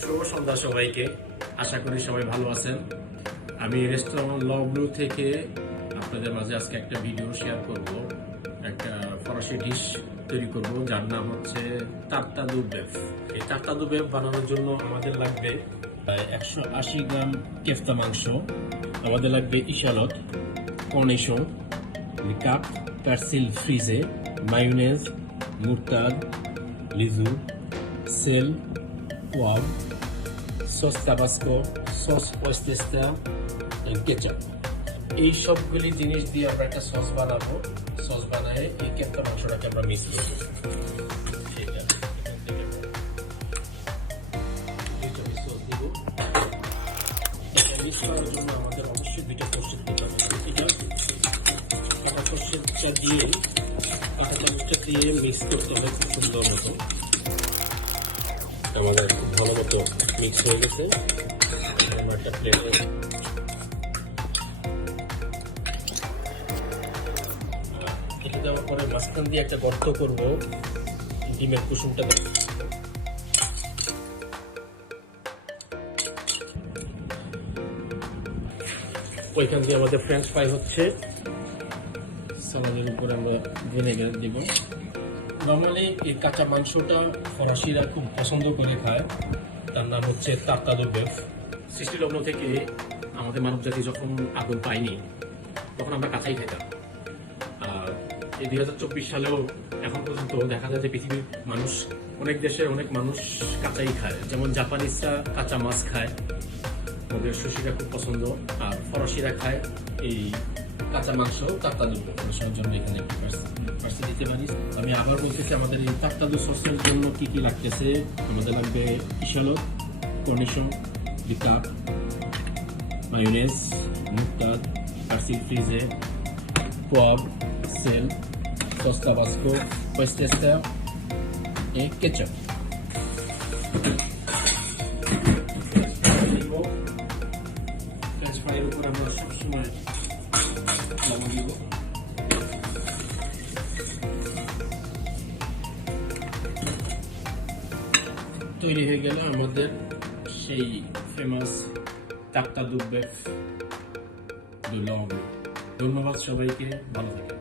শুভ সন্ধ্যা সবাইকে। আশা করি সবাই ভালো আছেন। আমি রেস্টুরেন্ট ল ব্লু থেকে আপনাদের মাঝে আজকে একটা ভিডিও শেয়ার করব। একটা ফরাসি ডিশ তৈরি করব যার নাম হচ্ছে তার্তা দু বেফ। এই তার্তা দু বেফ বানানোর জন্য আমাদের লাগবে 180 গ্রাম কেফতা মাংস, আমাদের লাগবে ইশালত, কর্নিশন, কাপ, পার্সিল ফ্রিজে, মায়োনেজ, মুরতাদ, লিজু, সেল, ওয়াব, sauce Tabasco, sauce Worcester, ketchup. এই সবগুলি জিনিস দিয়ে আমরা একটা সস বানাবো। সস বানায় এই কেফতা মাংসটাকে আমরা মিক্স করবো। মিক্স করার জন্য আমাদের অবশ্যই দুইটা সর্ষের দিতে হবে। এটা সর্ষেটা দিয়ে চামচটা দিয়ে মিক্স করতে হবে খুব সুন্দর মতো। আমাদের খুব ভালো মতো মিক্স হয়ে গেছে। আমরা একটা প্লেটে এটা দেওয়ার পরে মাঝখান দিয়ে একটা গর্ত করব ডিমের কুসুমটা। ওইখান দিয়ে আমাদের ফ্রেঞ্চ ফ্রাই হচ্ছে। সালাদের উপরে আমরা ভিনেগার দিব। নর্মালি এই কাঁচা মাংসটা ফরাসিরা খুব পছন্দ করে খায়, তার নাম হচ্ছে তার্তা দু বেফ। সৃষ্টিলগ্ন থেকে আমাদের মানবজাতি যখন আগুন পায়নি তখন আমরা কাঁচাই খেতাম। আর এই 2024 সালেও এখন পর্যন্ত দেখা যায় যে পৃথিবীর মানুষ, অনেক দেশে অনেক মানুষ কাঁচাই খায়। যেমন জাপানিজরা কাঁচা মাছ খায়, ওদের সুশিরা খুব পছন্দ। আর ফরাসিরা খায় এই কাঁচা মাংস তার্তা দু বেফের জন্য এখানে পার্সি দিতে পারি। আমি আবার বলতেছি, আমাদের এই তার্তা দু সসের জন্য কি কি লাগতেছে। আমাদের লাগবে ইশালত, কর্নিশন, কাপ, মায়োনেজ, মুরতাদ, পার্সিল ফ্রিজে, পব, সেল, sauce Tabasco, Worcester, ketchup. French ফ্রাইয়ের উপর আমরা সবসময় লবণ দিব। তৈরি হয়ে গেল আমাদের সেই ফেমাস তার্তা দু বেফ দু লং। ধন্যবাদ সবাইকে, ভালো থাকেন।